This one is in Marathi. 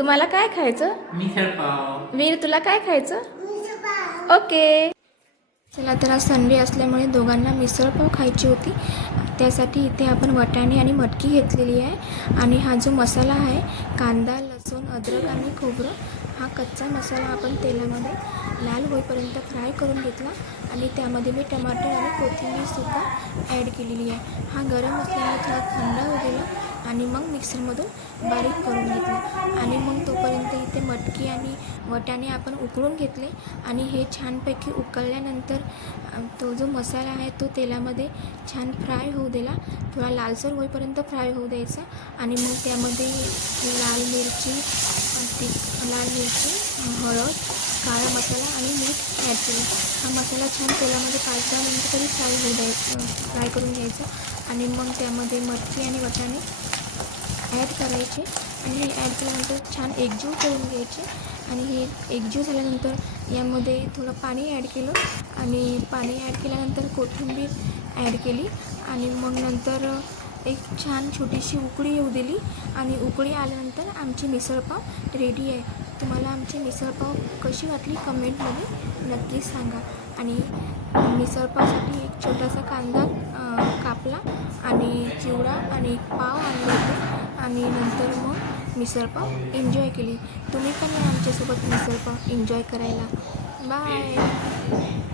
तुम्हाला काय खायचं? मिसळ पाव. वीर तुला काय खायचं? ओके. चला तर आज संडे असल्यामुळे दोघांना मिसळपाव खायची होती. त्यासाठी इथे आपण वाटाणे आणि मटकी घेतलेली आहे. आणि हा जो मसाला आहे कांदा, लसूण, अद्रक आणि खोबरं, हा कच्चा मसाला आपण तेलामध्ये लाल होईपर्यंत फ्राय करून घेतला. आणि त्यामध्ये मी टमाटर आणि कोथिंबीरसुद्धा ॲड केलेली आहे. हा गरम असल्यामुळे थोडा थंड होऊ दिला आणि मग मिक्सरमधून बारीक करून घेतला. आणि मग तोपर्यंत इथे मटकी आणि वाटाणे आपण उकळून घेतले. आणि हे छानपैकी उकळल्यानंतर तो जो मसाला आहे तो तेलामध्ये छान फ्राय होऊ दिला. थोडा लालसर होईपर्यंत फ्राय होऊ द्यायचा. आणि मग त्यामध्ये लाल मिरची, हळद, काळा मसाला आणि मीठ ॲड केलं. हा मसाला छान तेलामध्ये 5-10 मिनटं तरी फ्राय करून घ्यायचा. आणि मग त्यामध्ये मटकी आणि वाटाणे ॲड करायचे. आणि ॲड केल्यानंतर छान एकजीव करून घ्यायचे. आणि हे एकजीव झाल्यानंतर यामध्ये थोडं पाणी ॲड केलं. आणि पाणी ॲड केल्यानंतर कोथिंबीर ॲड केली. आणि मग नंतर एक छान छोटीशी उकळी येऊ दिली. आणि उकळी आल्यानंतर आमची मिसळपाव रेडी आहे. तुम्हाला आमची मिसळपाव कशी वाटली कमेंटमध्ये नक्की सांगा. आणि मिसळपावसाठी एक छोटासा कांदा कापला आणि चिवडा आणि एक पाव आणले होते. आणि नंतर मग मिसळपाव एन्जॉय केली. तुम्ही पण या आमच्यासोबत मिसळपाव एन्जॉय करायला. बाय.